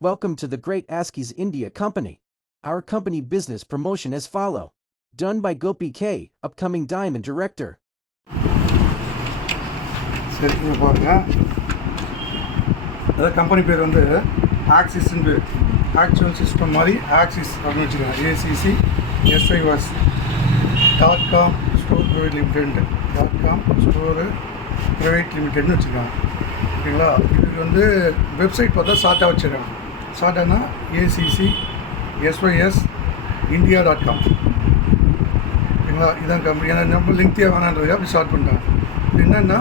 Welcome to the Great Askies India Company. Our company business promotion as follow. Done by Gopi K, upcoming diamond director. சரி இங்கே பாருங்கள், அதாவது company பேர் வந்து ஆக்சிஸ்ன்னு பேர். ஆக்சுவல் சிஸ்டம் மாதிரி ஆக்சிஸ் அப்படின்னு வச்சுக்கோங்க. ACC SIOS .com store private limited .com store private லிமிடெட்னு வச்சுருக்காங்க. ஓகேங்களா? இதுக்கு வந்து வெப்சைட் பார்த்தா ஷார்ட்டாக வச்சுருக்காங்க. ஷார்ட்டானா ஏசிசி எஸ்ஒய்எஸ் India.com. ஓகேங்களா? இதான் கம்பெனி. ஏன்னா நம்ம லிங்க்தியாக வேணான்றதுக்கு அப்படி ஸ்டார்ட் பண்ணிட்டாங்க. இது என்னென்னா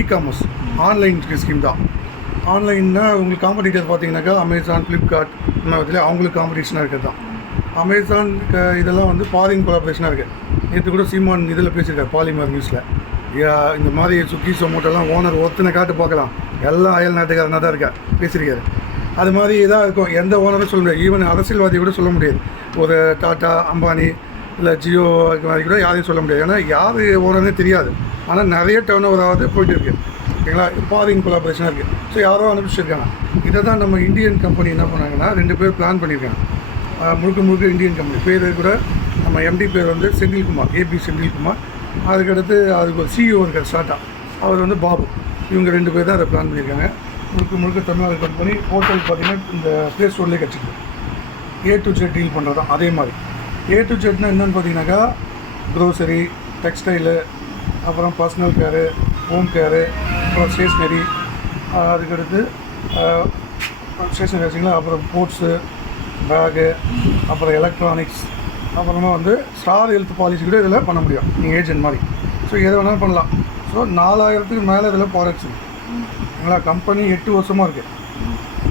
இ-காமர்ஸ் ஆன்லைன் ஸ்கீம் தான். ஆன்லைன்னா உங்களுக்கு காம்படிட்டர் பார்த்தீங்கன்னாக்கா அமேசான், ஃப்ளிப்கார்ட் இந்த மாதிரி அவங்களுக்கு காம்படிஷனாக இருக்கிறது தான். அமேசான் இதெல்லாம் வந்து ஃபாரின் கொலாபரேஷனாக இருக்குது. நேற்று கூட சீமான் இதில் பேசியிருக்காரு, பாலிமர் நியூஸில். இந்த மாதிரி சுக்கி சொமோட்டெல்லாம் ஓனர் ஒருத்தனை காட்டு பார்க்கலாம், எல்லாம் அயல் நாட்டுக்காரனாக தான் இருக்கா பேசியிருக்காரு. அது மாதிரி இதாக இருக்கும். எந்த ஓனரும் சொல்ல முடியாது. ஈவன் அரசியல்வாதி கூட சொல்ல முடியாது. ஒரு டாட்டா, அம்பானி இல்லை ஜியோ மாதிரி கூட யாரையும் சொல்ல முடியாது. ஏன்னா யார் ஓனர்னே தெரியாது. ஆனால் நிறைய டர்ன் ஓவராவது போயிட்டு இருக்குது. ஓகேங்களா? ஃபாரின் கொலாபரேஷனாக இருக்குது. ஸோ யாரோ அனுப்பிச்சிருக்காங்க. இதை தான் நம்ம இந்தியன் கம்பெனி என்ன பண்ணாங்கன்னா 2 பேர் பிளான் பண்ணியிருக்காங்க. முழுக்க இந்தியன் கம்பெனி பேர் கூட நம்ம எம்டி பேர் வந்து செந்தில்குமார், ஏபி செந்தில்குமார். அதுக்கடுத்து அதுக்கு ஒரு சிஇஓ இருக்கார் ஸ்டார்ட்டாக, அவர் வந்து பாபு. இவங்க 2 பேர் தான் அதை பிளான் பண்ணியிருக்காங்க. முழுக்க தமிழ்நாடு கம்பெனி. ஹோட்டல் பார்த்திங்கன்னா இந்த ப்ளே ஸ்டோர்லேயே கிடச்சிருக்கு. A to Z டீல் பண்ணுறது தான். அதே மாதிரி A to Zனா என்னென்னு பார்த்தீங்கன்னாக்கா க்ரோசரி, டெக்ஸ்டைலு, அப்புறம் பர்சனல் கேரு, ஹோம் கேரு, அப்புறம் ஸ்டேஷ்னரி, அதுக்கடுத்து ஸ்டேஷ்னரி வச்சிங்களா, அப்புறம் ஸ்போர்ட்ஸு, பேகு, அப்புறம் எலக்ட்ரானிக்ஸ், அப்புறமா வந்து ஸ்டார் ஹெல்த் பாலிசி கூட இதில் பண்ண முடியும் நீங்கள் ஏஜென்ட் மாதிரி. ஸோ எதை வேணாலும் பண்ணலாம். ஸோ 4000க்கு மேலே இதில் ப்ராடக்ட்ஸ் இருக்குது. ஓகேங்களா? கம்பெனி 8 வருஷமாக இருக்குது.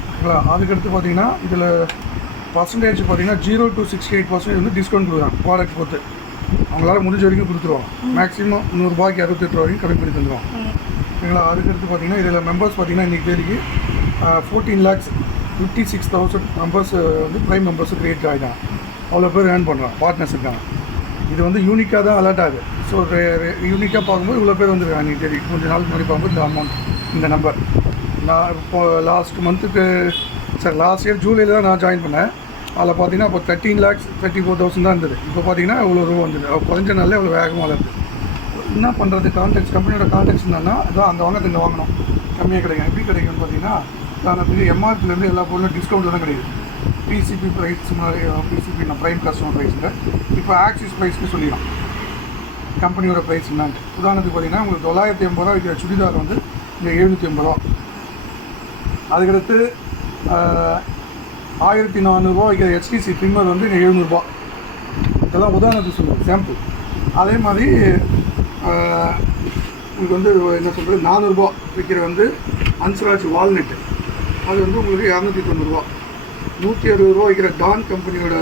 ஓகேங்களா? அதுக்கடுத்து பார்த்தீங்கன்னா இதில் பர்சன்டேஜ் பார்த்தீங்கன்னா 0 to 68% வந்து டிஸ்கவுண்ட் கொடுக்குறாங்க. ப்ராடக்ட் பொறுத்து அவங்களால முடிஞ்ச வரைக்கும் கொடுத்துருவாங்க. மேக்ஸிமம் 100 ரூபாய்க்கு 68 ரூபா வரைக்கும் கம்மி பண்ணி தந்துடுவாங்க. ஓகேங்களா? அதுக்கடுத்து பார்த்தீங்கன்னா இதில் மெம்பர்ஸ் பார்த்தீங்கன்னா இன்றைக்கி தேதிக்கு 14,56,000 மெம்பர்ஸ் வந்து ப்ரைம் மெம்பர்ஸ் க்ரியேட் ஆகிட்டாங்க. அவ்வளோ பேர் ஏர்ன் பண்ணுறாங்க, பார்ட்னர்ஸ் இருக்காங்க. இது வந்து யூனிக்காக தான் அலர்ட் ஆகுது. ஸோ யூனிக்காக பார்க்கும்போது இவ்வளோ பேர் வந்துருக்காங்க. இன்றைக்கி தேதி கொஞ்சம் நாளுக்கு முன்னாடி பார்க்கும்போது இந்த அமௌண்ட், இந்த நம்பர். நான் இப்போது லாஸ்ட் இயர் ஜூலையில் தான் நான் ஜாயின் பண்ணேன். அதில் பார்த்தீங்கன்னா இப்போ 13,34,000 தான் இருந்தது. இப்போ பார்த்தீங்கன்னா இவ்வளோ ரூபா வந்தது. குறைஞ்ச நாளில் இவ்வளோ வேகமாக வளருது. என்ன பண்ணுறது? கான்டாக்ட்ஸ், கம்பெனியோட கான்டாக்ட்ஸ் என்னன்னா அதான் அங்கே வாங்கிறது இங்கே வாங்கணும், கம்மியாக கிடைக்கும். எப்படி கிடைக்கும்னு பார்த்தீங்கன்னா உதாரணத்துக்கு எம்ஆர்பிலேருந்து எல்லா பொருளும் டிஸ்கவுண்ட்டில் தான் கிடைக்குது. பிசிபி ப்ரைஸ் மாதிரி பிசிபி நான் ப்ரைம் கஸ்டமர் ப்ரைஸில் இப்போ ஆக்சிஸ் ப்ரைஸ்க்கு சொல்லிடலாம் கம்பெனியோட ப்ரைஸ் என்னான்ட்டு. உதாரணத்துக்கு பார்த்தீங்கன்னா உங்களுக்கு 980 ரூபா விற்கிற சுடிதார் வந்து இங்கே 780 ரூபா. அதுக்கடுத்து 1400 ரூபா வைக்கிற HTC ட்ரிம்மர் வந்து இங்கே 700 ரூபா. இதெல்லாம் உதாரணத்துக்கு சொல்லுங்கள், சாம்பிள். அதே மாதிரி உங்களுக்கு வந்து என்ன சொல்கிறது 400 ரூபா விற்கிற வந்து அன்ஸ்ராஜ் வால்நெட்டு, அது வந்து உங்களுக்கு 290 ரூபா. 160 ரூபா வைக்கிற டான் கம்பெனியோட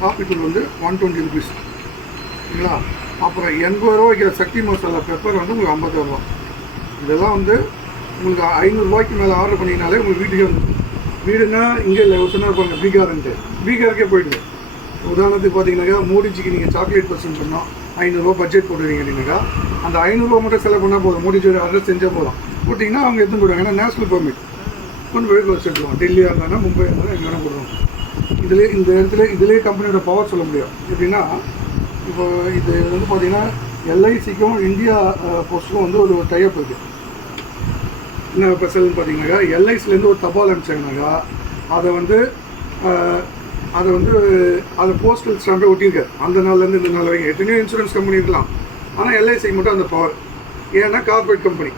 காப்பி தூள் வந்து 120 ருபீஸ். சரிங்களா? அப்புறம் 80 ரூபா வைக்கிற சக்தி மசாலா பெப்பர் வந்து உங்களுக்கு 50 ரூபா. இதெல்லாம் வந்து உங்களுக்கு 500 ரூபாய்க்கு மேலே ஆர்டர் பண்ணிங்கனாலே உங்களுக்கு வீட்டுக்கே வந்து, வீடுனா இங்கே இல்லை ஒரு சொன்னால் இருப்பாங்க பீகார்ன்ட்டு, பீகாருக்கே போயிடுது. உதாரணத்துக்கு பார்த்தீங்கன்னாக்கா மோடிஜிக்கு நீங்கள் சாக்லேட் பர்சன் சொன்னால் 500 ரூபா பட்ஜெட் போட்டுருவீங்க அப்படின்னாக்கா அந்த 500 ரூபா மட்டும் செலவு பண்ணால் போதும். மோடிஜியோட அட்ரஸ் செஞ்சால் போதும். போட்டிங்கன்னா அவங்க எடுத்துன்னு போடுவாங்க. ஏன்னா நேஷனல் பெர்மிட் கொண்டு போய் வச்சுருவாங்க. டெல்லியாக இருந்தாங்கன்னா, மும்பை இருந்தாலும் எங்கே வேணால் போடுவாங்க. இந்த இடத்துல இதிலே கம்பெனியோட பவர் சொல்ல முடியும். எப்படின்னா இப்போ இது வந்து பார்த்தீங்கன்னா LICக்கும் இந்தியா போஸ்ட்டுக்கும் வந்து ஒரு டைப் இருக்குது. என்ன ஸ்பெஷல்னு பார்த்தீங்கன்னாக்கா LICலேருந்து ஒரு தபால் அனுப்பிச்சாங்கனாக்கா அதை போஸ்டல் ஸ்டாம்பை ஒட்டியிருக்காரு. அந்த நாள்லேருந்து இந்த நாள் வரைக்கும் எத்தனையோ இன்சூரன்ஸ் கம்பெனி இருக்கலாம். ஆனால் LICக்கு மட்டும் அந்த பவர். ஏன்னா கார்பரேட் கம்பெனி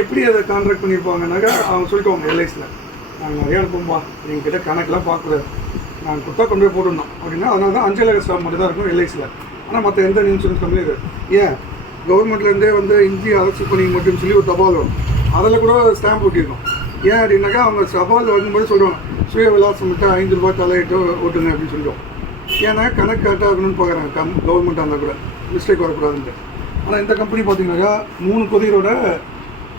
எப்படி அதை கான்ட்ராக்ட் பண்ணியிருப்பாங்கன்னாக்கா அவங்க சொல்லிட்டுவாங்க LICயில் நாங்கள் நிறையா அனுப்பும்பா, நீங்கள் கிட்ட கணக்கெலாம் பார்க்கக்கூடாது, நாங்கள் கொடுத்தா கொண்டு போய் போட்டுருந்தோம் அப்படின்னா. அதனால தான் அஞ்சலக ஸ்டாம்ப் மட்டும் தான் இருக்கும் LICயில். ஆனால் மற்ற எந்த இன்சூரன்ஸ் கம்பெனியும் இருக்குது. ஏன் கவர்மெண்ட்லேருந்தே வந்து இந்திய அரசு பணி மட்டும் சொல்லி ஒரு தபால் வரும், அதில் கூட ஸ்டாம்ப் ஒட்டியிருக்கோம். ஏன் அப்படின்னாக்கா அவங்க தபால் வரும்போது சொல்லுவாங்க சுய விலாசம் விட்டு 5 ரூபாய் தலையிட்டு ஓட்டுங்க அப்படின்னு சொல்லிடுவோம். ஏன்னா கணக்கு கரெக்டாக இருக்கணும்னு பார்க்குறாங்க கவர்மெண்ட்டாக இருந்தால் கூட மிஸ்டேக் வரக்கூடாதுன்ட்டு. ஆனால் இந்த கம்பெனி பார்த்தீங்கன்னாக்கா 3 கொரியரோட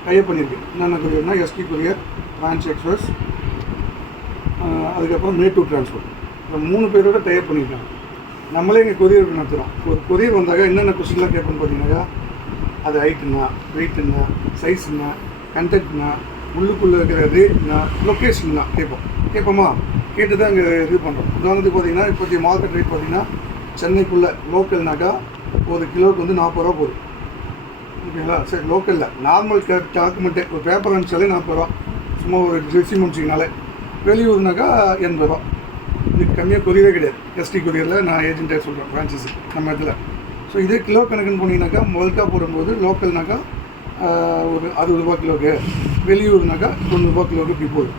டைப் பண்ணியிருக்கு. என்னென்ன கொரியர்னா ST கொரியர், பிரான்ச் எக்ஸ்பிரஸ், அதுக்கப்புறம் மேட்டூர் டிரான்ஸ்போர்ட். இந்த 3 பேரோட டைப் பண்ணியிருக்காங்க. நம்மளே இங்கே கொரியர் நடத்துகிறோம். ஒரு கொரியர் வந்தாக்கா என்னென்ன கொஸ்டின்லாம் கேட்போம்னு பார்த்தீங்கன்னாக்கா அது ஹைட்டுன்னா, வெயிட்டுன்னா, சைஸுன்னா, கண்டென்ட்னா, உள்ளுக்குள்ளே இருக்கிற ரேட்னா, லொக்கேஷன்னா கேட்போம். கேட்போமா? கேட்டு தான் இங்கே இது பண்ணுறோம். உதாரணத்துக்கு பார்த்தீங்கன்னா இப்போதைய மார்க்கெட் ரேட் பார்த்தீங்கன்னா சென்னைக்குள்ளே லோக்கல்னாக்கா ஒரு கிலோவுக்கு வந்து 40 ரூபா போகுது. ஓகேங்களா? சரி, லோக்கலில் நார்மல் டாக்குமெண்ட்டு ஒரு பேப்பர் அனுப்பிச்சாலே 40 ரூபா, சும்மா ஒரு ரெசியூம் அனுப்பிச்சிங்கனாலே. வெளியூர்னாக்கா 80 ரூபா. இதுக்கு கம்மியாக கொரியரே கிடையாது. எஸ்டி கொரியரில் நான் ஏஜென்ட்டாக சொல்கிறேன், ஃப்ரான்ச்சைஸி நம்ம இடத்துல. ஸோ இதே கிலோ கணக்குன்னு போனீங்கன்னாக்கா மொல்கா போடும்போது லோக்கல்னாக்கா ஒரு 60 ரூபா கிலோக்கு, வெளியூர்னாக்கா 90 ரூபா கிலோக்கு இப்படி போகுது.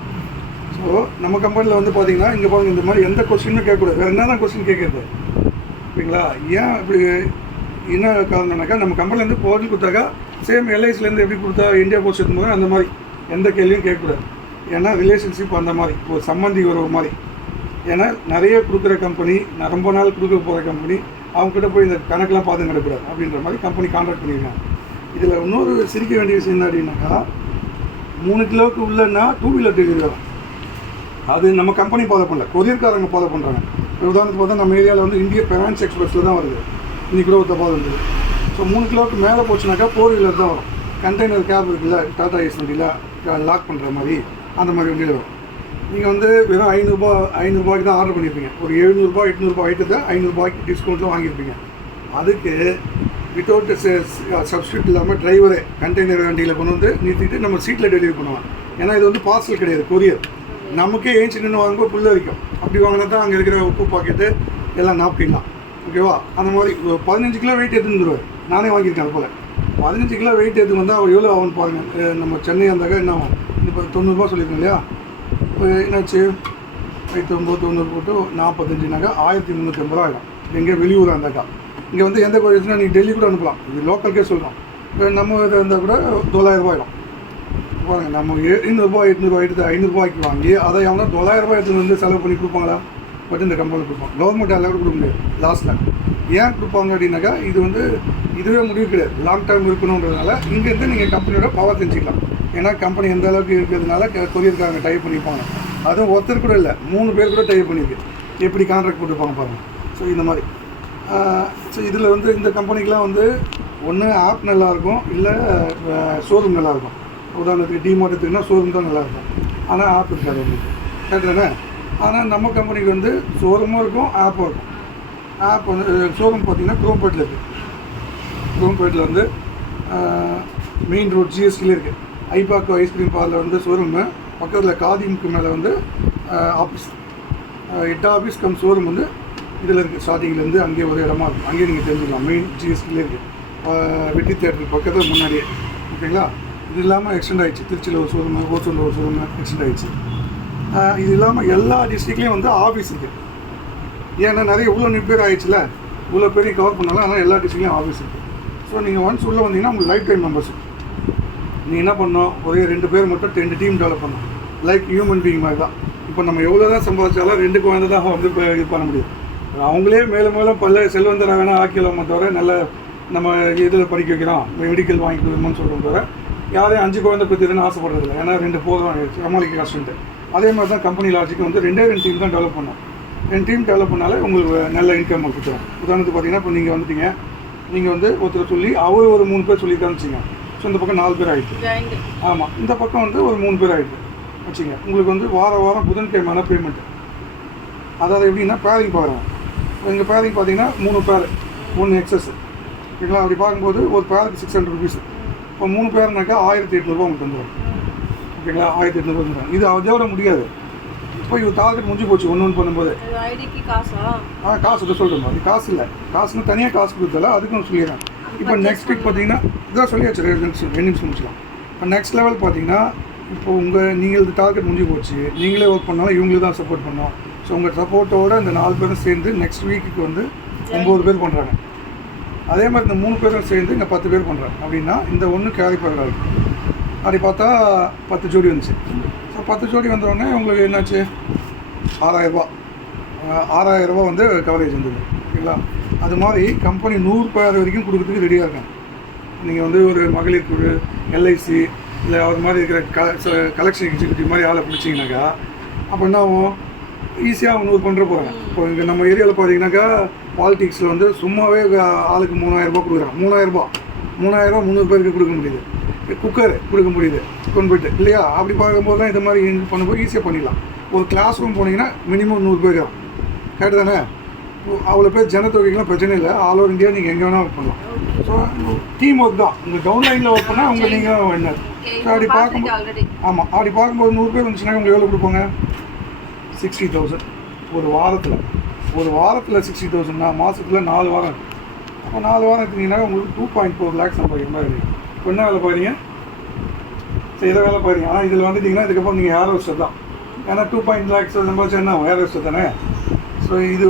ஸோ நம்ம கம்பெனியில் வந்து பார்த்தீங்கன்னா இங்கே பாருங்கள், இந்த மாதிரி எந்த கொஸ்டினும் கேட்கக்கூடாது. வேறு என்ன கொஸ்டின் கேட்குறது? ஓகேங்களா? ஏன் இப்படி என்ன காரணம்னாக்கா, நம்ம கம்பெனிலேருந்து பொருள் கொடுத்தாக்கா சேம் எல்ஐசிலேருந்து எப்படி கொடுத்தா இந்தியா போஸ்ட் எடுக்கும்போது அந்த மாதிரி எந்த கேள்வியும் கேட்கக்கூடாது. ஏன்னா ரிலேஷன்ஷிப் அந்த மாதிரி ஒரு சம்மந்தி ஒரு மாதிரி. ஏன்னா நிறைய கொடுக்குற கம்பெனி, ரொம்ப நாள் கொடுக்க போகிற கம்பெனி, அவங்ககிட்ட போய் இந்த கணக்கெலாம் பார்த்து கிடக்கூடாது அப்படின்ற மாதிரி கம்பெனி கான்ட்ராக்ட் பண்ணியிருக்காங்க. இதில் இன்னொரு சிரிக்க வேண்டிய விஷயம் என்ன அப்படின்னாக்கா, 3 கிலோவுக்கு உள்ளன்னா 2 வீலர் டெலிவரி வரும். அது நம்ம கம்பெனி ஃபாலோ பண்ணல, கொரியர்காரங்க ஃபாலோ பண்ணுறாங்க. உதாரணத்துக்கு பார்த்தா நம்ம ஏரியாவில் வந்து இந்திய பெரான்ஸ் எக்ஸ்பிரஸில் தான் வருது. இன்னைக்கு கூட ஒரு தப்பாக இருந்தது. ஸோ 3 கிலோவுக்கு மேலே போச்சுனாக்கா 4 வீலர் தான் வரும். கண்டெய்னர் கேப் இருக்குல்ல, டாடா ஏஸ் வண்டியில் லாக் பண்ணுற மாதிரி, அந்த மாதிரி வண்டியில் வரும். நீங்கள் வந்து வெறும் 500 ரூபாய்க்கு தான் ஆர்டர் பண்ணியிருப்பீங்க. ஒரு 700 ரூபாய் 800 ரூபாய் ஐட்டத்தை 500 ரூபாய்க்கு டிஸ்கவுண்ட்டில் வாங்கியிருப்பீங்க. அதுக்கு வித்தவுட் சப்ஸ்டியூட் இல்லாமல் டிரைவரே கண்டெய்னர் வண்டியில் கொண்டு வந்து நிறுத்திட்டு நம்ம சீட்டில் டெலிவரி பண்ணுவாங்க. ஏன்னா இது வந்து பார்சல் கிடையாது, கொரியர். நமக்கே ஏஞ்சி நின்று வாங்கும்போது புல்ல வைக்கும். அப்படி வாங்கினா தான் அங்கே இருக்கிற உப்பு பாக்கெட்டு எல்லாம் நாப்கின்லாம். ஓகேவா? அந்த மாதிரி 15 கிலோ வெயிட் எடுத்துன்னு வந்துடுவார். நானே வாங்கியிருக்கேன். அது போல் 15 கிலோ வெயிட் எடுத்து வந்தால் அவர் எவ்வளோ ஆகும்னு பாருங்கள். நம்ம சென்னை வந்தாக்கா என்ன ஆகும்? இப்போ 90 ரூபா சொல்லியிருக்கோம் இல்லையா? இப்போ என்னாச்சு? 90 போட்டு 45னாக்கா 1350 ரூபா ஆகிடும். எங்கே வெளியூராக இருந்தாக்கா. இங்கே வந்து எந்த கோயில்னா நீங்கள் டெல்லி கூட அனுப்பலாம். இது லோக்கலுக்கே சொல்கிறோம். இப்போ நம்ம இதை இருந்தால் கூட 900 ரூபா ஆகிடும். பாருங்கள், நம்ம 700 ரூபாய் 800 ரூபாய் எடுத்து 500 ரூபாய்க்கு வாங்கி அதை எவனா 900 ரூபாய் எடுத்து வந்து செலவு பண்ணி கொடுப்பாங்களா? பட் இந்த கம்பெனியில் கொடுப்பாங்க. கவர்மெண்ட் எல்லாம் கூட கொடுக்க முடியாது லாஸ்ட்டில். ஏன் கொடுப்பாங்க அப்படின்னாக்கா, இது வந்து இதுவே முடிவு கிடையாது, லாங் டேர்ம் இருக்கணுன்றதுனால இங்கேருந்து நீங்கள் கம்பெனியோட பவர் தெரிஞ்சிக்கலாம். ஏன்னா கம்பெனி எந்த அளவுக்கு இருக்கிறதுனால கொரியர்காரங்க டைப் பண்ணிப்பாங்க. அதுவும் ஒருத்தர் கூட இல்லை, 3 பேர் கூட டைப் பண்ணியிருக்கு. எப்படி கான்ட்ராக்ட் போட்டுருப்பாங்க பாருங்கள். ஸோ இந்த மாதிரி ஸோ இதில் வந்து இந்த கம்பெனிக்கெலாம் வந்து ஒன்று ஆப் நல்லாயிருக்கும், இல்லை ஷோரூம் நல்லாயிருக்கும். உதாரணத்துக்கு டிமார்ட் எடுத்துக்கினா ஷோரூம் தான் நல்லாயிருக்கும், ஆனால் ஆப் இருக்காது உங்களுக்கு. கரெக்டு தானே? ஆனால் நம்ம கம்பெனிக்கு வந்து ஷோரூமும் இருக்கும், ஆப்பும் இருக்கும். ஆப் வந்து ஷோரூம் பார்த்திங்கன்னா குரோம்பேட்டில் இருக்குது. குரோம்பேட்டில் வந்து மெயின் ரோட் ஜிஎஸ்டிலே இருக்குது. ஐபாக்கோ ஐஸ்கிரீம் பார்லர் வந்து ஷோரூமு, பக்கத்தில் காதிமுக்கு மேலே வந்து ஆஃபீஸ், 8 ஆஃபீஸ் கம் ஷோரூம் வந்து இதில் இருக்குது. ஸ்டார்டிங்லேருந்து அங்கேயே ஒரு இடமா இருக்கும். அங்கேயே நீங்கள் தெரிஞ்சுக்கலாம். மெயின் ஜிஎஸ்டிலே இருக்குது. வெட்டி தேட்டருக்கு பக்கத்தில் முன்னாடியே. ஓகேங்களா? இது இல்லாமல் எக்ஸ்டெண்ட் ஆகிடுச்சு. திருச்சியில் ஒரு ஷோரூமு, ஓசூரில் ஒரு ஷோரூமு எக்ஸ்டெண்ட் ஆகிடுச்சு. இது இல்லாமல் எல்லா டிஸ்ட்ரிக்ட்லேயும் வந்து ஆஃபீஸ் இருக்குது. ஏன்னா நிறைய இவ்வளோ பேர் ஆகிடுச்சுல, இவ்வளோ பேரையும் கவர் பண்ணாலும் ஆனால் எல்லா டிஸ்ட்ரிக்ட்லேயும் ஆஃபீஸ் இருக்குது. ஸோ நீங்கள் ஒன்ஸ் உள்ளே வந்தீங்கன்னா உங்களுக்கு லைஃப் டைம் மெம்பர்ஷிப். நீங்கள் என்ன பண்ணணும்? ஒரே 2 பேர் மட்டும் 2 டீம் டெவலப் பண்ணணும். லைக் ஹியூமன் பீயிங் மாதிரி தான். இப்போ நம்ம எவ்வளோ தான் சம்பாதிச்சாலும் 2 குழந்தை தான் வந்து இப்போ இது பண்ண முடியும். அவங்களே மேலும் மேலும் பல செல்வந்தராக வேணால் ஆக்கிடலாமே தவிர, நல்ல நம்ம இதில் படிக்க வைக்கிறோம், மெடிக்கல் வாங்கி கொடுக்கணும்னு சொல்கிறோம் தவிர, யாரையும் 5 குழந்தை பற்றிதுன்னு ஆசைப்படுறதில்ல. ஏன்னா 2 போதும் சமாளிக்க கஷ்டன்ட்டு. அதே மாதிரி தான் கம்பெனி லாஜிக்கு வந்து 2 டீம் தான் டெவலப் பண்ணோம். 2 டீம் டெவலப் பண்ணாலே உங்களுக்கு நல்ல இன்கம் கொடுத்துரும். உதாரணத்துக்கு பார்த்தீங்கன்னா, இப்போ நீங்கள் வந்துட்டீங்க, நீங்கள் வந்து ஒருத்தர் சொல்லி அவர் ஒரு 3 பேர் சொல்லியிருக்கான்னு வச்சுங்க. ஸோ இந்த பக்கம் 4 பேர் ஆகிடுது. ஆமாம், இந்த பக்கம் வந்து ஒரு 3 பேர் ஆகிடுது வச்சுங்க. உங்களுக்கு வந்து வாரம் புதன்கிழமையான பேமெண்ட்டு. அதாவது எப்படின்னா பேரிங் பாருங்கள். எங்கள் பேரிங் பார்த்தீங்கன்னா 3 பேர், 1 எக்ஸஸ். ஓகேங்களா? அப்படி பார்க்கும்போது ஒரு பேருக்கு 600 ருபீஸ். இப்போ 3 பேருனாக்கா 1800 ரூபா உங்களுக்கு வந்துடும். ஓகேங்களா? 1800 ரூபா வந்துடும். இது அதோட முடியாது. இப்போ இது டார்கெட் முடிஞ்சு போச்சு. ஒன்று பண்ணும்போது காசு இதை சொல்கிறோம். அது காசு இல்லை, காசுன்னு தனியாக காசு கொடுத்தல, அதுக்கு நான் சொல்லிடுறேன். இப்போ நெக்ஸ்ட் வீக் பார்த்தீங்கன்னா இதான் சொல்லியாச்சு, 2 நிமிஷம் முடிச்சிக்கலாம். இப்போ நெக்ஸ்ட் லெவல் பார்த்தீங்கன்னா, இப்போ நீங்கள் டார்கெட் முடிஞ்சு போச்சு, நீங்களே ஒர்க் பண்ணாலும் இவங்களுக்கு தான் சப்போர்ட் பண்ணோம். ஸோ உங்கள் சப்போர்ட்டோடு இந்த 4 பேரும் சேர்ந்து நெக்ஸ்ட் வீக்குக்கு வந்து 9 பேர் பண்ணுறாங்க. அதே மாதிரி இந்த 3 பேரும் சேர்ந்து இங்கே 10 பேர் பண்ணுறாங்க. அப்படின்னா இந்த ஒன்று கேரி பண்ணுறாங்க. அப்படி பார்த்தா 10 ஜோடி வந்துச்சு. ஸோ 10 ஜோடி வந்தோடனே உங்களுக்கு என்னாச்சு? 6000 ரூபா வந்து கவரேஜ் வந்தது. ஓகேங்களா? அது மாதிரி கம்பெனி 100 பேர் வரைக்கும் கொடுக்குறதுக்கு ரெடியாக இருக்காங்க. நீங்கள் வந்து ஒரு மகளிர் குழு, எல்ஐசி, இல்லை அவர் மாதிரி இருக்கிற கலெக்ஷன் எக்ஸிக்யூட்டிவ் மாதிரி ஆளை பிடிச்சிங்கனாக்கா, அப்போ என்ன ஆகும்? ஈஸியாக 100 பண்ணுற போகிறாங்க. இப்போ இங்கே நம்ம ஏரியாவில் பார்த்தீங்கன்னாக்கா, பாலிடிக்ஸில் வந்து சும்மாவே ஆளுக்கு 3000 ரூபா கொடுக்குறாங்க. 3000 ரூபா 300 பேருக்கு கொடுக்க முடியுது. குக்கர் கொடுக்க முடியுது கொண்டு போய்ட்டு இல்லையா? அப்படி பார்க்கும்போது தான் இந்த மாதிரி பண்ணும்போது ஈஸியாக பண்ணிடலாம். ஒரு கிளாஸ் ரூம் போனீங்கன்னா மினிமம் 100 பேர் தான், கரெக்டு தானே? அவ்வளோ பேர் ஜனத்தொகைக்கெலாம் பிரச்சனை இல்லை, ஆல் ஓவர் இந்தியா நீங்கள் எங்கே வேணால் ஒர்க் பண்ணலாம். ஸோ டீம் ஒர்க் தான். உங்கள் டவுன்லைனில் ஒர்க் பண்ணால் உங்கள் நீங்கள் வின்னர். ஸோ அப்படி பார்க்கும்போது ஆமாம், அப்படி பார்க்கும்போது 100 பேர் வந்துச்சுன்னா உங்களுக்கு எவ்வளோ கொடுப்பாங்க? 60,000 ஒரு வாரத்தில். ஒரு வாரத்தில் 60,000னா மாதத்தில் 4 வாரம் இருக்குது. அப்போ 4 வாரம் எடுத்தீங்கன்னா உங்களுக்கு 2.4 lakhs சம்பாதிக்கிற மாதிரி இருக்குது. இப்போ என்ன வேலை பாருங்க, செய்கிற வேலை பாருங்க. ஆனால் இதில் வந்துட்டிங்கன்னா இதுக்கப்புறம் நீங்கள் ஹேர் ஹோஸ்டர் தான். ஏன்னா 2.5 lakhs சம்பாதிச்சா என்ன ஹேர் ஹோஸ்டர் தானே. ஸோ இது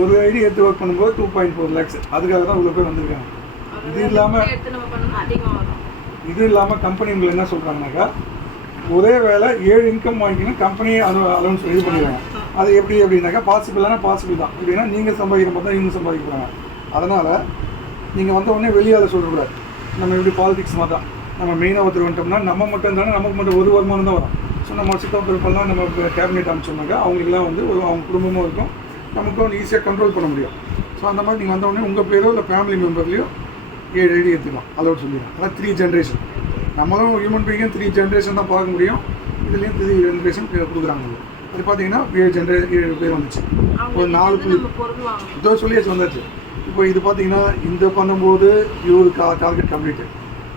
ஒரு ஐடி எடுத்து ஒர்க் பண்ணும்போது 2.4 lakhs. அதுக்காக தான் இவ்வளோ பேர் வந்திருக்காங்க. இது இல்லாமல் கம்பெனி உங்களை என்ன சொல்கிறாங்கனாக்கா, ஒரே வேலை 7 இன்கம் வாங்கிக்கணும், கம்பெனியை அலௌன்ஸ் இது பண்ணிடுறாங்க. அது எப்படி அப்படின்னாக்கா பாசிபிளான பாசிபிள் தான். எப்படின்னா நீங்கள் சம்பாதிக்கிற மாதிரி தான் இவங்க சம்பாதிக்கிறாங்க. அதனால் நீங்கள் வந்த உடனே வெளியால் சொல்லக்கூடாது. நம்ம எப்படி பாலிடிக்ஸ் மாதிரி தான், நம்ம மெயினாக ஒருத்தர் வந்துட்டோம்னா நம்ம மட்டும் தானே, நமக்கு மட்டும் ஒரு வருமானம் தான் வரும். ஸோ நம்ம சித்தப்பெல்லாம் நம்ம கேபினெட் அனுப்பிச்சோம்னாக்கா அவங்களுக்குலாம் வந்து அவங்க குடும்பமும் இருக்கும், நமக்கு வந்து ஈஸியாக கண்ட்ரோல் பண்ண முடியும். ஸோ அந்த மாதிரி நீங்கள் வந்தோடனே உங்கள் பேரோ இல்லை ஃபேமிலி மெம்பர்லேயோ 7 ஐடி எடுத்துக்கலாம், அலோட் சொல்லிடுறோம். அதான் 3 ஜென்ரேஷன். நம்மளும் ஹியூமன் பீயிங்கும் 3 ஜென்ரேஷன் தான் பார்க்க முடியும். இதுலேயும் 3 ஜென்ரேஷன் கொடுக்குறாங்க. அது பார்த்தீங்கன்னா 7 பேர் வந்துச்சு. ஒரு 4 இதோ சொல்லியாச்சு வந்தாச்சு. இப்போ இது பார்த்தீங்கன்னா இந்த பண்ணும்போது இவருக்கு டார்கெட் கம்ப்ளீட்டு,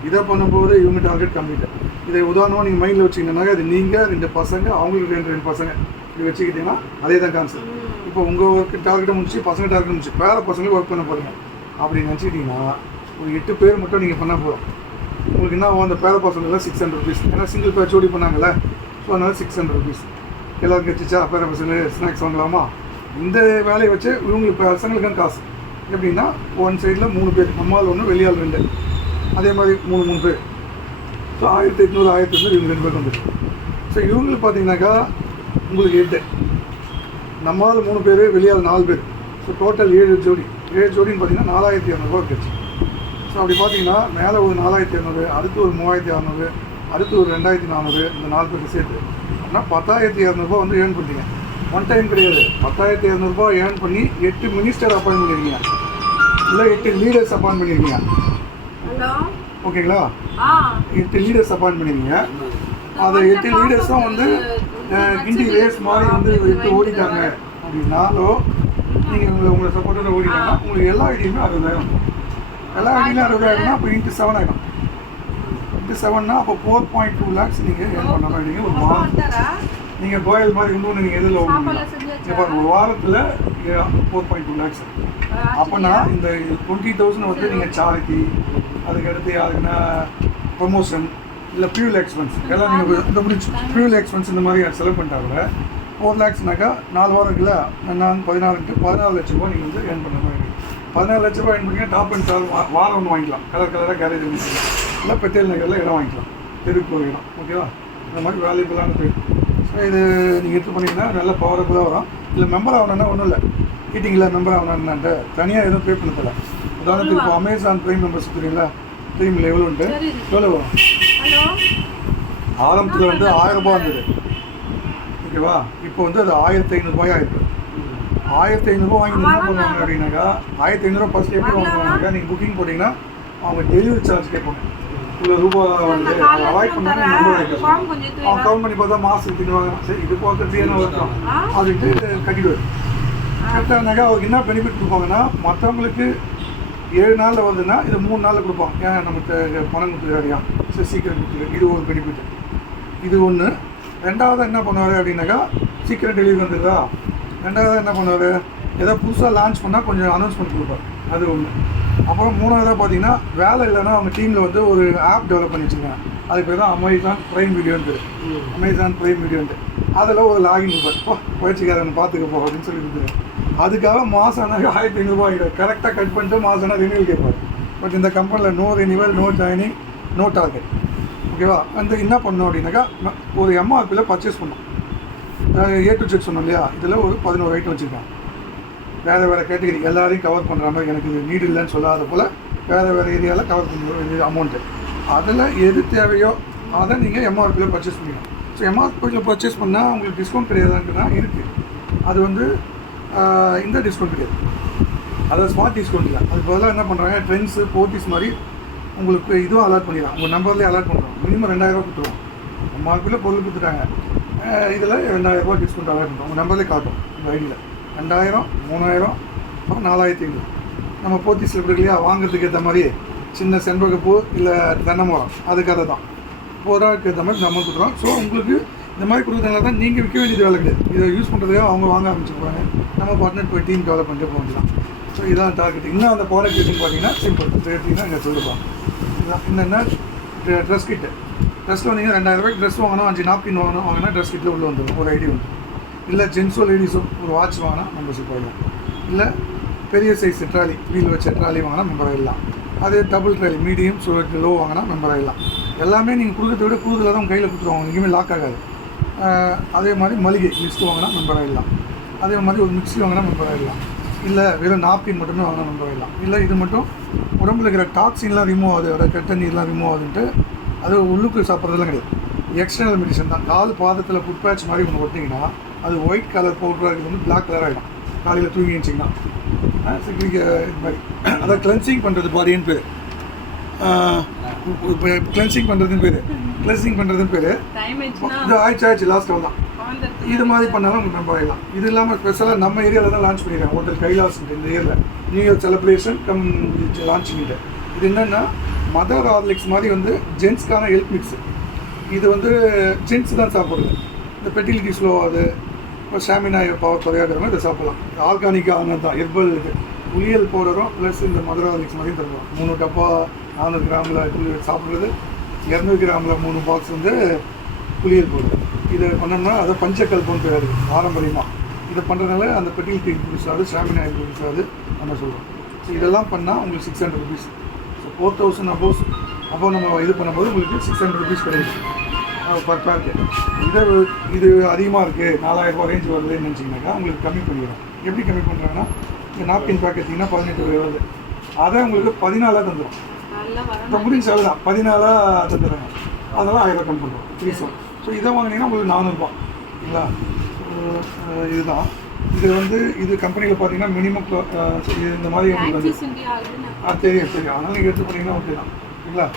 இதை பண்ணும்போது இவங்க டார்கெட் கம்ப்ளீட்டு. இதை உதாரணமாக நீங்கள் மைண்டில் வச்சிங்கன்னா அது நீங்கள் 2 பசங்க, அவங்களுக்கு 2 பசங்க இப்படி வச்சுக்கிட்டிங்கன்னா அதே தான் கான்செப்ட். இப்போ உங்கள் ஒர்க்கு டார்கெட்டை முடிச்சு பசங்க டார்கெட் முடிச்சு வேறு பசங்களுக்கு ஒர்க் பண்ண போகிறீங்க அப்படின்னு நினச்சிக்கிட்டிங்கன்னா ஒரு 8 பேர் மட்டும் நீங்கள் பண்ணால் போதும். உங்களுக்கு என்ன அந்த பேர பசங்கள்லாம் 600 rupees. ஏன்னா சிங்கிள் பேர் ஜோடி பண்ணாங்கல்ல, ஸோ அதனால் 600 rupees. எல்லாருக்கும் வச்சுச்சா பேர பசங்க ஸ்நாக்ஸ் வாங்கலாமா? இந்த வேலையை வச்சு இவங்களுக்கு பசங்களுக்கும் காசு. எப்படின்னா ஒன் சைடில் 3 பேர், நம்மால் 1 வெளியால் 2, அதே மாதிரி 3 பேர். ஸோ 1800 இவங்க 2 பேர் வந்துருக்கு. ஸோ இவங்களுக்கு பார்த்தீங்கன்னாக்கா உங்களுக்கு 8, நம்மால் 3 பேர், வெளியால் 4 பேர். ஸோ டோட்டல் 7 ஜோடி. 7 ஜோடின்னு பார்த்தீங்கன்னா 4200 கிடைச்சி. ஸோ அப்படி பார்த்தீங்கன்னா மேலே ஒரு 4200, அடுத்து ஒரு 3600, அடுத்து ஒரு 2400, இந்த 4 பேருக்கு சேர்த்து அப்படின்னா 10,200 வந்து ஏர்ன் பண்ணிட்டீங்க. ஒன் டைம் கிடையாது, 10,200 ஏர்ன் பண்ணி 8 மினிஸ்டர் அப்பாயின்ட் பண்ணியிருக்கீங்க, இல்லை 8 லீடர்ஸ் அப்பாயின்ட் பண்ணியிருக்கீங்க. ஓகேங்களா? 8 லீடர்ஸ் அப்பாயின்ட் பண்ணியிருக்கீங்க. அந்த 8 லீடர்ஸும் வந்து கிண்டி ரேஸ் மாதிரி வந்து 8 ஓடிட்டாங்க அப்படின்னாலோ நீங்கள் உங்களை சப்போர்ட்டோட ஓடிட்டாங்கன்னா உங்களுக்கு எல்லா ஐடியுமே 60,000. எல்லா ஐடியிலும் 60,000னா அப்போ இன்ட்டு 7 ஆகிடும். இன்ட்டு 7னா அப்போ 4.2 lakhs நீங்கள் ஏர்ன் பண்ண மாதிரி ஒரு வாரம். நீங்கள் கோயல் மாதிரி இன்னொன்று நீங்கள் எதில் இப்போ ஒரு வாரத்தில் 4.2 lakhs. அப்போனா இந்த 20,000 வந்து நீங்கள் சாரிட்டி, அதுக்கடுத்து யாருக்குன்னா ப்ரொமோஷன், இல்லை ஃபியூல் எக்ஸ்பென்ஸ் எல்லாம் நீங்கள் இந்த முடிச்சு ஃபியூல் எக்ஸ்பென்ஸ் இந்த மாதிரி செலவு பண்ணிட்டாங்க 4 lakhsனாக்கா 4 வாரம் இருக்குல்ல, நான் 14 லட்ச ரூபா நீங்கள் வந்து ஏர்ன் பண்ண மாதிரி. 14 லட்ச ரூபா ஏர்ன் பண்ணிங்கன்னா டாப் அண்ட் சார் வாரம் ஒன்று வாங்கிக்கலாம், கலராக கேரேஜ் வாங்கிக்கலாம், இல்லை பெத்தேல் நகரில் இடம் வாங்கிக்கலாம், தெருக்கு ஒரு இடம். ஓகேவா? இந்த மாதிரி வேல்யூபுளான பேர். ஸோ இது நீங்கள் எடுத்து பண்ணிங்கன்னா நல்ல பவரபுளாக வரும். இல்லை மெம்பர் ஆகணுன்னா ஒன்றும் இல்லை, மீட்டிங்கில் மெம்பர் ஆகணுன்னான்ட்டு தனியாக எதுவும் பே பண்ண தேவை. உதாரணத்துக்கு இப்போ அமேசான் ப்ரைம் மெம்பர்ஷிப் தெரியுங்களா, தெரியுமில்ல எவ்வளோன்ட்டு? எவ்வளோ வரும்? ஆரம்பத்தில் வந்து 1000 ரூபா இருந்தது, ஓகேவா? இப்போ வந்து அது 1500 ஆயிருக்கு. 1500 வாங்கி என்ன பண்ணுவாங்க அப்படின்னாக்கா, 1500 ஃபஸ்ட் எப்படி வாங்குவாங்கக்கா, நீங்கள் புக்கிங் போட்டிங்கன்னா அவங்க டெலிவரி சார்ஜ் கேட்பாங்க. இவ்வளோ ரூபா வந்து அவாய்ட் பண்ணாங்க. அவங்க கவுண்ட் பண்ணி பார்த்தா மாதத்துக்கு தின்னுவாங்க. சரி இது பார்க்கறது என்ன வரட்டும் அப்படின்ட்டு கட்டிடுவார். கரெக்டானாக்கா அவருக்கு என்ன பெனிஃபிட் கொடுப்பாங்கன்னா, மற்றவங்களுக்கு 7 நாளில் வருதுன்னா இது 3 நாளில் கொடுப்பாங்க. ஏன் நமக்கு பணம் கொடுத்துருக்காடியா, சரி சீக்கிரம் கொடுத்துரு, இது ஒரு பெனிஃபிட். இது ஒன்று. ரெண்டாவது என்ன பண்ணுவார் அப்படின்னாக்கா, சீக்கிரம் டெலிவரி வந்துடுதா. ரெண்டாவது என்ன பண்ணுவார், ஏதாவது புதுசாக லான்ச் பண்ணால் கொஞ்சம் அனௌன்ஸ்மெண்ட் கொடுப்பார், அது ஒன்று. அப்புறம் மூணாவதாக பார்த்தீங்கன்னா, வேலை இல்லைன்னா அவங்க டீமில் வந்து ஒரு ஆப் டெவலப் பண்ணி வச்சுருக்காங்க. அது பேர் தான் அமேசான் ப்ரைம் வீடியோன்ட்டு. அமேசான் ப்ரைம் வீடியோன்ட்டு அதில் ஒரு லாகின் கொடுப்பார். பயிற்சிக்காரன் பார்த்துக்கப்போ அப்படின்னு சொல்லி கொடுத்துரு. அதுக்காக மாதம் ஆனால் 1500 ஆகிடும். கரெக்டாக கட் பண்ணிட்டு மாதம் ரினியூவல் கேட்பார். பட் இந்த கம்பெனியில் no renewal, no joining, no target. ஓகேவா? அந்த என்ன பண்ணோம் அப்படின்னாக்கா, ஒரு எம்ஆர்பியில் பர்ச்சேஸ் பண்ணோம். A to Z சொன்னோம் இல்லையா, இதில் ஒரு 11 ஐட்டம் வச்சுருக்கேன். வேறு கேட்டகரி எல்லாரையும் கவர் பண்ணுற மாதிரி, எனக்கு இது நீடு இல்லைன்னு சொல்லாத போல் வேறு ஏரியாவில் கவர் பண்ணுற வேண்டிய அமௌண்ட்டு. அதில் எது தேவையோ அதை நீங்கள் எம்ஆர்பியில் பர்ச்சேஸ் பண்ணிக்கலாம். ஸோ எம்ஆர்பியில் பர்ச்சேஸ் பண்ணால் உங்களுக்கு டிஸ்கவுண்ட் கிடையாதுன்ட்டுனா இருக்குது. அது வந்து இந்த டிஸ்கவுண்ட் கிடையாது, அதாவது ஸ்மார்ட் டிஸ்கவுண்ட் இல்லை. அதுக்கு பதிலாக என்ன பண்ணுறாங்க, ட்ரெண்ட்ஸு போர்ட்டிஸ் மாதிரி உங்களுக்கு இதுவும் அலாட் பண்ணிடலாம். உங்கள் நம்பர்லேயே அலாட் பண்ணுறோம். மினிமம் 2000 ரூபா கொடுத்துருவோம். எம்ஆர்பியில் பொருள் கொடுத்துட்டாங்க, இதில் 2000 ரூபா டிஸ்கவுண்ட் ஆகிருக்கும். உங்கள் நம்பர்லேயே காட்டும் இந்த ஐடியில் 2000, 3000, அப்புறம் 4500. நம்ம போத்தீஸில் இல்லையா வாங்குறதுக்கு ஏற்ற மாதிரி சின்ன செண்பகப்பூ இல்லை தென்னை மரம் அதுக்காக தான் 4 ரூபாய்க்கு ஏற்ற மாதிரி நம்ம கொடுக்குறோம். ஸோ உங்களுக்கு இந்த மாதிரி கொடுக்குறதுனால தான் நீங்கள் விற்க வேண்டியது வேலை கிடையாது. இதை யூஸ் பண்ணுறதுக்காக அவங்க வாங்க ஆரம்பிச்சுருப்பாங்க. நம்ம பார்ட்னர் போய் டீம் டெவலப் பண்ணிட்டு போகலாம். ஸோ இதான் டார்கெட். இன்னும் அந்த ப்ராடக்ட் எதுன்னு பார்த்தீங்கன்னா சிம்பிள் எடுத்திங்கன்னா இங்கே சொல்லிருப்பாங்க. இதுதான் என்னென்ன ட்ரெஸ் கிட்டு. ட்ரெஸ்ஸில் வந்தீங்கன்னா 2000 ரூபாய்க்கு ட்ரெஸ் வாங்கணும், 5 நாப்கின் வாங்கினா ட்ரெஸ் கிட்டில் உள்ளே வந்துடும் ஒரு ஐடி வந்துடும். இல்லை ஜென்ஸோ லேடிஸோ ஒரு வாட்ச் வாங்கினா மெம்பர்ஷிப் ஆகிடும். இல்லை பெரிய சைஸ் ட்ராலி வீல் வச்ச ட்ராலி வாங்கினா மெம்பர் ஆகிடலாம். அதே டபுள் ட்ராலி மீடியம் லோ வாங்கினா மெம்பர் ஆகிடலாம். எல்லாமே நீங்கள் கொடுக்கறத விட கூடுதலாக தான் உங்கள் கையில் கொடுத்துருவாங்க, எங்கேயுமே லாக் ஆகாது. அதே மாதிரி மளிகை லிஸ்ட்டு வாங்கினா மெம்பர் ஆகிடலாம். அதே மாதிரி ஒரு மிக்ஸி வாங்கினா மெம்பர் ஆகிடலாம். இல்லை வெறும் நாப்கின் மட்டுமே வாங்கினா மெம்பர் ஆகிடலாம். இல்லை இது மட்டும் உடம்புல இருக்கிற டாக்ஸின்லாம் ரிமூவ் ஆகுது, வர கெட்ட நீர்லாம் ரிமூவ் ஆகுதுன்ட்டு அது உள்ளுக்கு சாப்பிட்றதுலாம் கிடையாது. எக்ஸ்டர்னல் மெடிசன் தான். கால் பாதத்தில் ஃபுட் பேட்ச் மாதிரி ஒன்று ஒட்டிங்கன்னா அது ஒயிட் கலர் பவுடராக இருக்கிறது வந்து பிளாக் கலர் ஆகிடும் காலையில் தூங்கி வச்சிங்கன்னா. இது மாதிரி அதை கிளென்சிங் பண்ணுறது பாடின்னு பேர். கிளென்சிங் பண்ணுறதுன்னு பேர் இது ஆயிடுச்சு லாஸ்ட் தான். இது மாதிரி பண்ணாலும் உங்களுக்கு நம்ப ஆகிடலாம். இது இல்லாமல் ஸ்பெஷலாக நம்ம ஏரியாவில் தான் லான்ச் பண்ணிடுறேன். ஹோட்டல் கைலாஸ் இந்த ஏரியாவில் நியூ இயர் செலிப்ரேஷன் கம் லான்ச்சிங்கிட்ட. இது என்னென்னா மதர் ஹார்லிக்ஸ் மாதிரி வந்து ஜென்ஸ்க்கான ஹெல்த் மிக்ஸு. இது வந்து ஜென்ஸ் தான் சாப்பிட்றது. இந்த ஃபெர்டிலிட்டி ஸ்லோ ஆகுது, இப்போ ஸ்டாமினா பவர் குறையாகிறவங்க இதை சாப்பிட்லாம். ஆர்கானிக்காக ஆனது தான் ஹெர்பல் இது. புளியல் பவுடரும் ப்ளஸ் இந்த மதர் ஹார்லிக்ஸ் மாதிரியும் தருவோம். 3 டப்பா 400 கிராமில் சாப்பிட்றது, 200 கிராமில் 3 பாக்ஸ் வந்து புளியல் பவுடர். இதை பண்ணோம்னா அதை பஞ்சக்கல்பம்னு பேர் இருக்குது பாரம்பரியமாக. இதை பண்ணுறதுனால அந்த ஃபெர்டிலிட்டி இன்க்ரீஸ் ஆகுது, ஸ்டாமினா இன்க்ரீஸ் ஆகுது நம்ம சொல்கிறோம். ஸோ இதெல்லாம் பண்ணால் உங்களுக்கு 600 ருபீஸ். ஸோ 4000 அபோஸ் அப்போ நம்ம இது பண்ணும்போது உங்களுக்கு 600 ருபீஸ் கிடைக்கும் பர் பேருக்கு. இது அதிகமாக இருக்குது, 4000 ரூபா ரேஞ்ச் வருதுன்னு நினச்சிங்கனாக்கா உங்களுக்கு கம்மி பண்ணிடுறோம். எப்படி கம்மி பண்ணுறாங்கன்னா இந்த நாப்கின் பேக் எடுத்திங்கன்னா 18 வருது, அதை உங்களுக்கு 14 தந்துடும். இப்போ முடிஞ்ச செலவு தான் 14 தந்துடுறாங்க. அதெல்லாம் 1000 கம்மி பண்ணுறோம் 3 ஸோ இதை வாங்கினீங்கன்னா உங்களுக்கு 400 ரூபா இல்லைங்களா. இதுதான் இது வந்து இது கம்பெனியில் பார்த்தீங்கன்னா மினிமம் இது இந்த மாதிரி உங்களுக்கு வந்து தெரியும். அதனால் நீங்கள் எடுத்து போனீங்கன்னா ஓகே தான் இல்லைங்களா.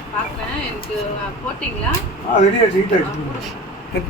ரெடி ஆகிடுச்சு, ஹீட் ஆகிடுச்சு.